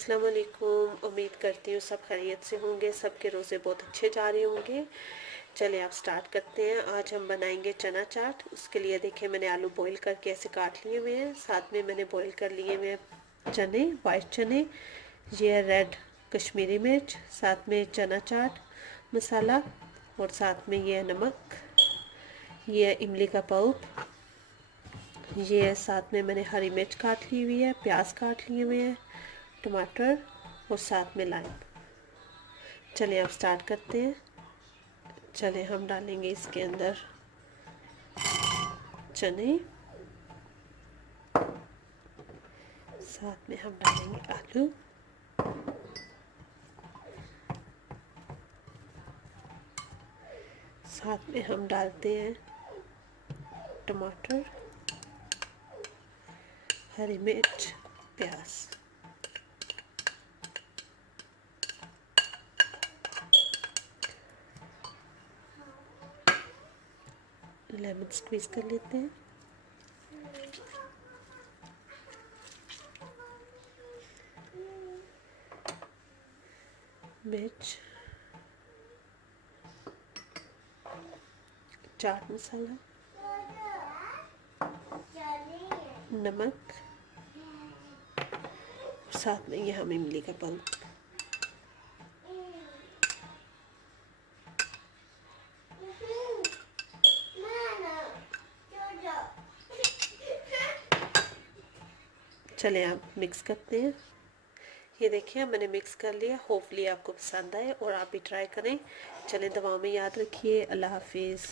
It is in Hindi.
अस्सलाम वालेकुम। उम्मीद करती हूँ सब खैरियत से होंगे, सबके रोज़े बहुत अच्छे जा रहे होंगे। चलिए आप स्टार्ट करते हैं। आज हम बनाएंगे चना चाट। उसके लिए देखिए मैंने आलू बॉईल करके ऐसे काट लिए हुए हैं, साथ में मैंने बॉईल कर लिए हुए चने, वाइट चने, ये रेड कश्मीरी मिर्च, साथ में चना चाट मसाला और साथ में ये नमक, ये इमली का पल्प, ये साथ में मैंने हरी मिर्च काट ली हुई है, प्याज काट लिए हुए हैं, टमाटर और साथ में लाइम। चलिए अब स्टार्ट करते हैं। चलिए हम डालेंगे इसके अंदर चने, साथ में हम डालेंगे आलू, साथ में हम डालते हैं टमाटर, हरी मिर्च, प्याज। लेमन स्क्वीज कर लेते हैं। मिर्च, चाट मसाला, नमक, साथ में ये हम इमली का पल्प। चले आप मिक्स करते हैं। ये देखिए मैंने मिक्स कर लिया। होपफुली आपको पसंद आए और आप भी ट्राई करें। चलें, दुआ में याद रखिए। अल्लाह हाफिज़।